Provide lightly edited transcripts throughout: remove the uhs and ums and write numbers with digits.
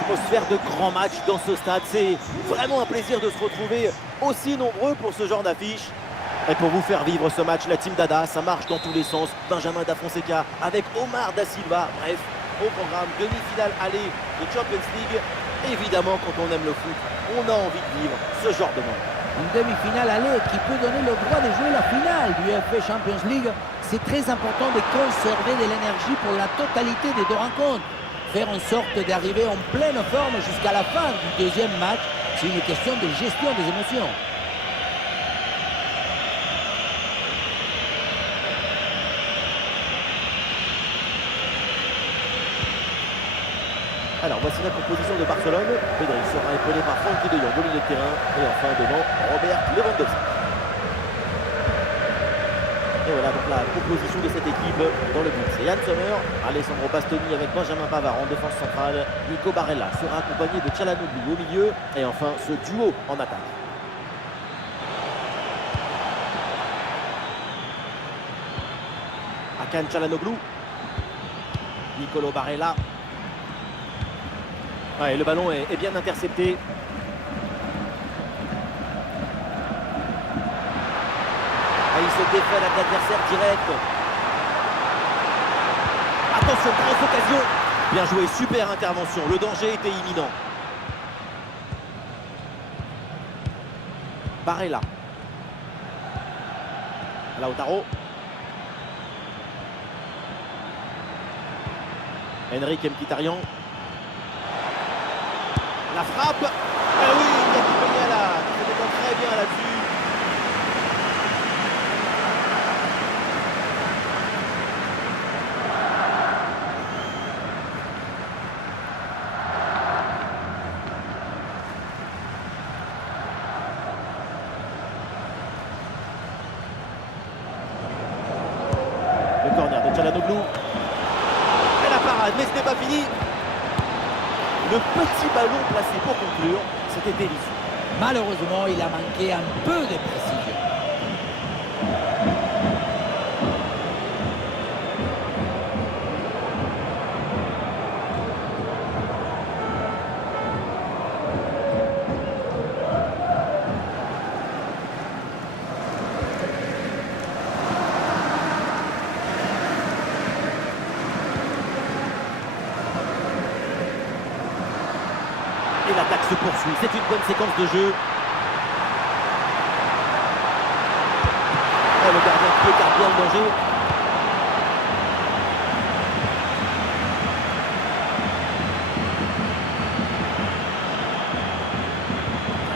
atmosphère de grand match dans ce stade. C'est vraiment un plaisir de se retrouver aussi nombreux pour ce genre d'affiche. Et pour vous faire vivre ce match, la team Dada, ça marche dans tous les sens. Benjamin Da Fonseca avec Omar Da Silva. Bref, au programme, demi-finale aller de Champions League. Évidemment, quand on aime le foot, on a envie de vivre ce genre de moment. Une demi-finale aller qui peut donner le droit de jouer la finale du FA Champions League. C'est très important de conserver de l'énergie pour la totalité des deux rencontres. Faire en sorte d'arriver en pleine forme jusqu'à la fin du deuxième match, c'est une question de gestion des émotions. Alors voici la composition de Barcelone. Pedri sera épaulé par Frenkie de Jong au milieu de terrain. Et enfin devant Robert Lewandowski. Et voilà donc la composition de cette équipe dans le but. C'est Yann Sommer, Alessandro Bastoni avec Benjamin Pavard en défense centrale. Nico Barella sera accompagné de Çalhanoğlu au milieu. Et enfin ce duo en attaque. Hakan Çalhanoğlu. Nicolo Barella. Ouais, le ballon est bien intercepté. Ah, il se défait avec l'adversaire direct. Attention, grosse occasion. Bien joué, super intervention. Le danger était imminent. Barella. Lautaro. Henrik Mkhitaryan. La frappe. Ah oui, il y a Kipeniala qui se défend très bien là-dessus. Le corner de Çalhanoğlu. Et la parade, mais ce n'est pas fini. Le petit ballon placé pour conclure, c'était délicieux. Malheureusement, il a manqué un peu de précision. Et l'attaque se poursuit. C'est une bonne séquence de jeu. Et le gardien qui écarte bien le danger.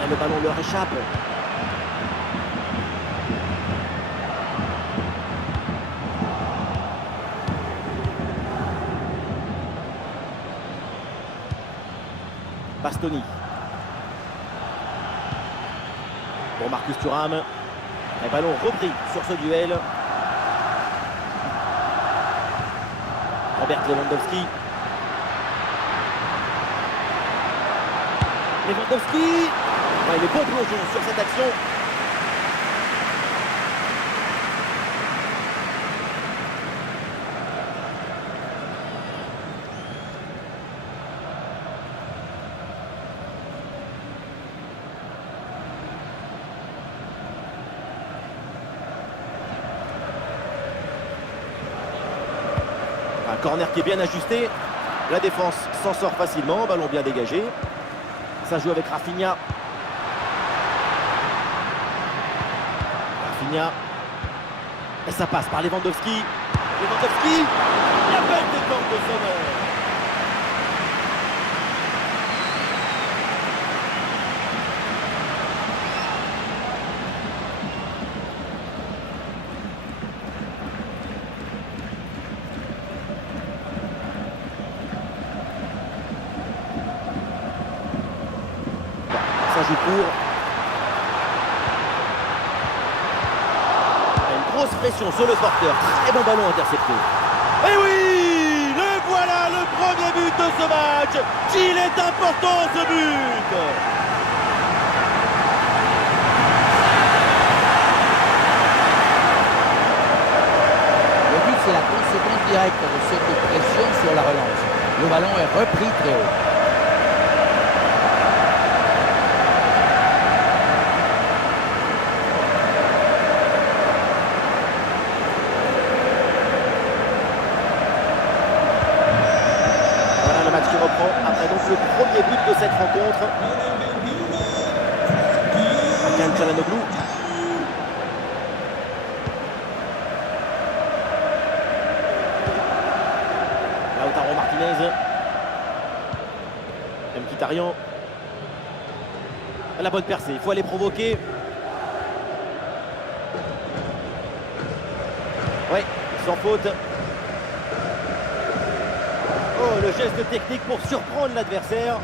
Et le ballon leur échappe. Bastoni. Pour Marcus Thuram. Un ballon repris sur ce duel. Robert Lewandowski. Lewandowski. Ouais, le bon plongeon sur cette action. Un corner qui est bien ajusté. La défense s'en sort facilement. Ballon bien dégagé. Ça joue avec Rafinha. Rafinha. Et ça passe par Lewandowski. Lewandowski. La belle détente de Sommer. Ça joue court. Une grosse pression sur le porteur. Très bon ballon intercepté. Et oui, le voilà, le premier but de ce match. Qu'il est important ce but. Le but, c'est la conséquence directe de cette pression sur la relance. Le ballon est repris très haut. match qui reprend après donc le premier but de cette rencontre. Hakan Çalhanoğlu. Lautaro Martinez. Mkhitaryan. La bonne percée, il faut aller provoquer. Ouais, sans faute. Oh, le geste technique pour surprendre l'adversaire.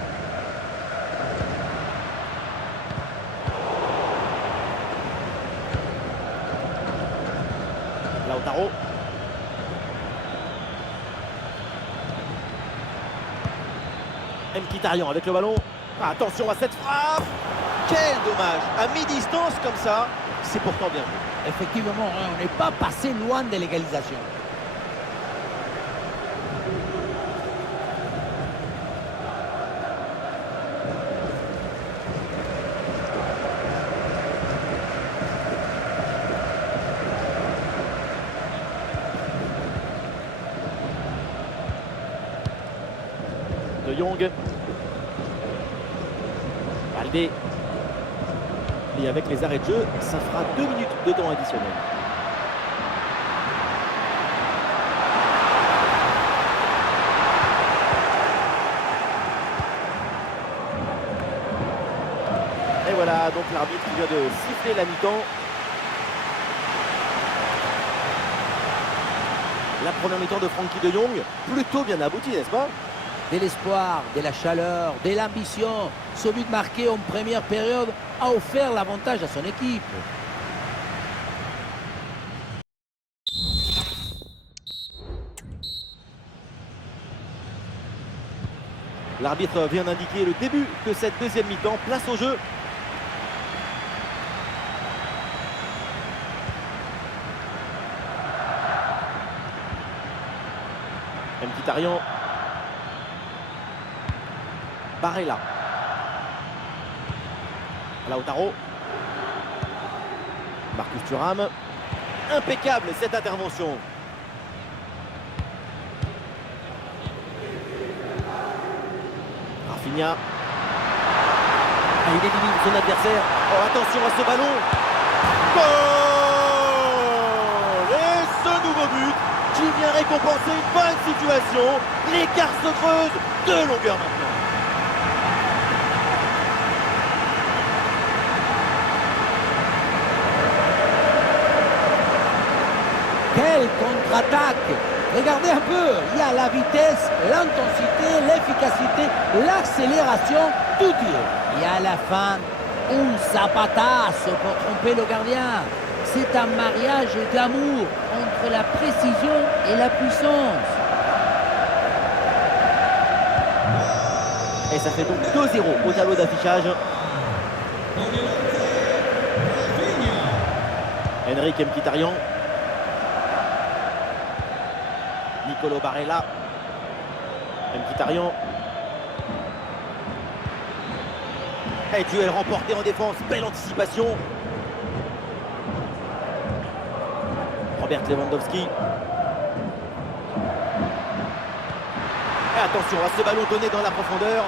Lautaro. Mkhitaryan avec le ballon. Ah, attention à cette frappe. Quel dommage. À mi-distance comme ça, c'est pourtant bien vu. Effectivement, hein, on n'est pas passé loin de l'égalisation. De Jong. Baldé. Et avec les arrêts de jeu, ça fera 2 minutes de temps additionnel. Et voilà, donc l'arbitre vient de siffler la mi-temps. La première mi-temps de Frenkie de Jong, plutôt bien aboutie, n'est-ce pas? De l'espoir, de la chaleur, de l'ambition. Ce but marqué en première période a offert l'avantage à son équipe. L'arbitre vient d'indiquer le début de cette deuxième mi-temps. Place au jeu. Mkhitaryan. Barella. Lautaro. Marcus Thuram. Impeccable cette intervention. Rafinha. Il élimine son adversaire. Oh, attention à ce ballon. Goal! Et ce nouveau but qui vient récompenser une bonne situation. L'écart se creuse de longueur maintenant. Quelle contre-attaque! Regardez un peu, il y a la vitesse, l'intensité, l'efficacité, l'accélération, tout y est. Et à la fin, un zapatazo pour tromper le gardien. C'est un mariage d'amour entre la précision et la puissance. Et ça fait donc 2-0 au tableau d'affichage. Henrik Mkhitaryan. Nicolo Barella. Mkhitaryan. Et duel remporté en défense. Belle anticipation. Robert Lewandowski. Et attention à ce ballon donné dans la profondeur.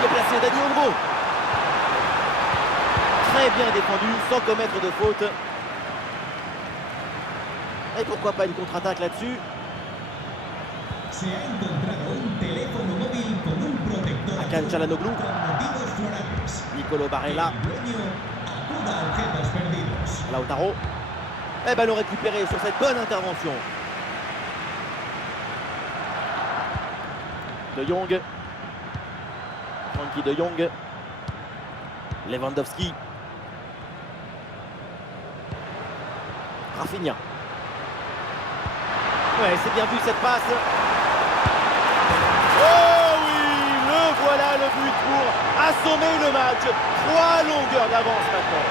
Déplacé Dani Olmo. Très bien défendu, sans commettre de faute. Et pourquoi pas une contre-attaque là-dessus? Hakan Çalhanoğlu. Nicolo Barella. Lautaro. Et ballon récupéré sur cette bonne intervention. De Jong. Frenkie de Jong. Lewandowski. Rafinha. Ouais, c'est bien vu cette passe. Oh oui, le voilà le but pour assommer le match. 3 longueurs d'avance maintenant.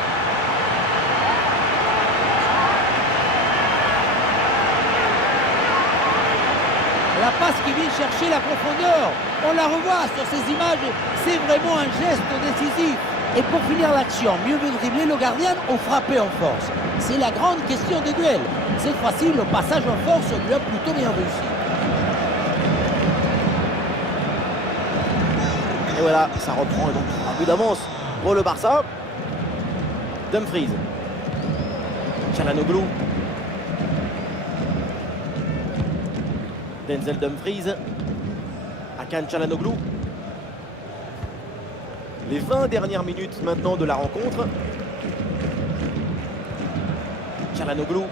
La passe qui vient chercher la profondeur. On la revoit sur ces images. C'est vraiment un geste décisif. Et pour finir l'action, mieux vaut dribbler le gardien ou frapper en force. C'est la grande question des duels. Cette fois-ci, le passage en force lui a plutôt bien réussi. Et voilà, ça reprend. Et donc, un but d'avance pour le Barça. Dumfries. Çalhanoğlu. Denzel Dumfries. Hakan Çalhanoğlu. Les 20 dernières minutes maintenant de la rencontre. Çalhanoğlu.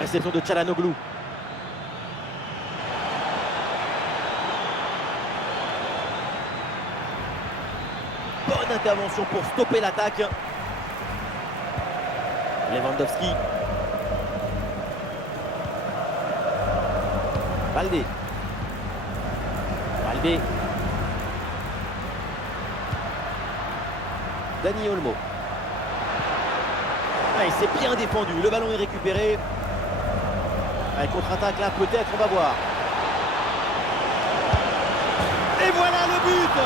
Réception de Çalhanoğlu. Bonne intervention pour stopper l'attaque. Lewandowski. Balde. Balde. Dani Olmo. Ah, il s'est bien défendu. Le ballon est récupéré. Un contre-attaque là, peut-être, on va voir. Et voilà le but!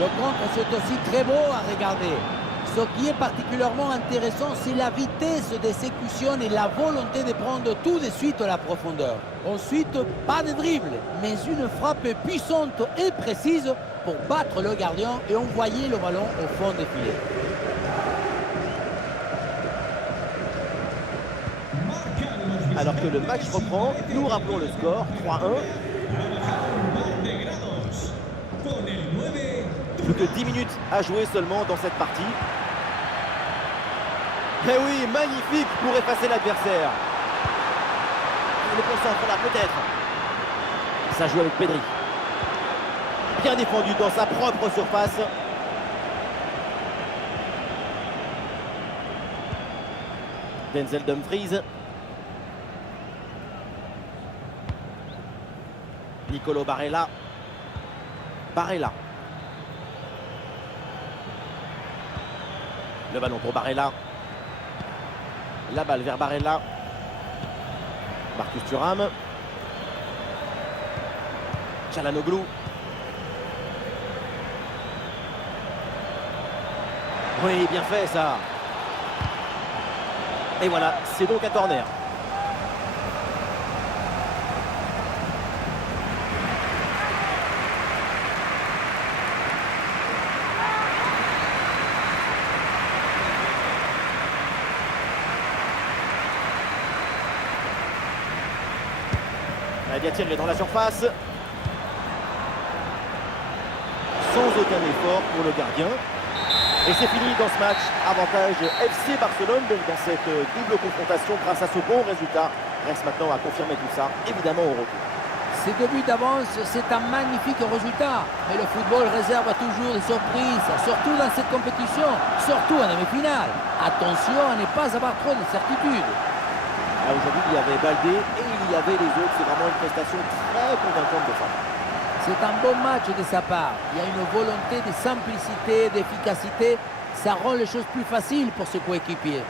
Le contre, c'est aussi très beau à regarder. Ce qui est particulièrement intéressant, c'est la vitesse d'exécution et la volonté de prendre tout de suite à la profondeur. Ensuite, pas de dribble, mais une frappe puissante et précise pour battre le gardien et envoyer le ballon au fond des filets. Alors que le match reprend, nous rappelons le score, 3-1. Plus que 10 minutes à jouer seulement dans cette partie. Mais oui, magnifique pour effacer l'adversaire. Le concentre là, peut-être. Ça joue avec Pedri. Bien défendu dans sa propre surface. Denzel Dumfries. Nicolo Barella. Barella. Le ballon pour Barella. La balle vers Barella. Marcus Thuram. Çalhanoğlu. Oui, bien fait ça. Et voilà, c'est donc un corner. Diatir est dans la surface. Sans aucun effort pour le gardien. Et c'est fini dans ce match. Avantage FC Barcelone donc dans cette double confrontation grâce à ce bon résultat. Reste maintenant à confirmer tout ça, évidemment au retour. Ces 2 buts d'avance, c'est un magnifique résultat. Mais le football réserve toujours des surprises, surtout dans cette compétition, surtout en demi-finale. Attention à ne pas avoir trop de certitudes. Aujourd'hui, il y avait Balde et il y avait les autres. C'est vraiment une prestation très convaincante de ça. C'est un bon match de sa part. Il y a une volonté de simplicité, d'efficacité. Ça rend les choses plus faciles pour ses coéquipiers.